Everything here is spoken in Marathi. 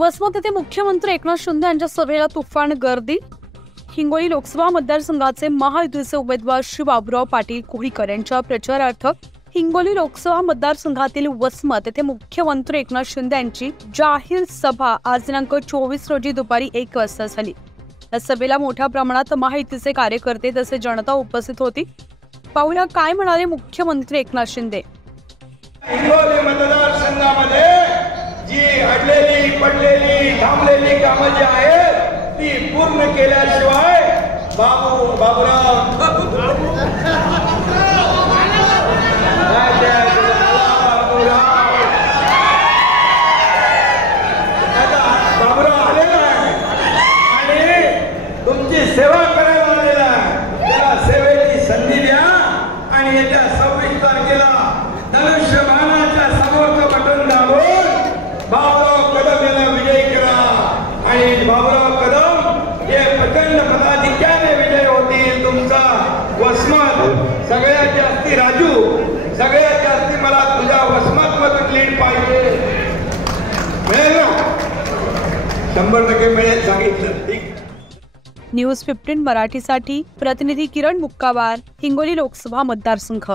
वसमत येथे मुख्यमंत्री एकनाथ शिंदे यांच्या सभेला तुफान गर्दी। हिंगोली लोकसभा मतदारसंघाचे महायुतीचे उमेदवार श्री बाबुराव पाटील कोळीकर यांच्या प्रचारार्थ हिंगोली लोकसभा मतदारसंघातील वसमत येथे मुख्यमंत्री एकनाथ शिंदे यांची जाहीर सभा आज दिनांक 24 रोजी दुपारी 1 वाजता झाली। या सभेला मोठ्या प्रमाणात महायुतीचे कार्यकर्ते तसेच जनता उपस्थित होती। पाहूया काय म्हणाले मुख्यमंत्री एकनाथ शिंदे। हिंगोली मतदारसंघामध्ये जी अडलेली पडलेली थांबलेली कामं जी आहेत ती पूर्ण केल्याशिवाय बाबुराव आलेला आहे आणि तुमची सेवा करायला आलेला आहे। त्याला सेवेची संधी द्या आणि येत्या 26 तारखेला धनुष्यबाणाच्या समोरचं बटन दाबून बाबुराव कदम यांना विजयी करा आणि बाबुराव कदम हे प्रचंड मताधिक्याने विजय होतील। तुमचा वसमत सगळ्यात जास्ती राजू, सगळ्यात जास्ती मला तुझ्या वसमत मधून लीड पाहिजे, मिळेल ना? 100% मिळेल सांगितलं। ठीक। न्यूज 15 मराठीसाठी प्रतिनिधी किरण मुक्कावार, हिंगोली लोकसभा मतदारसंघ।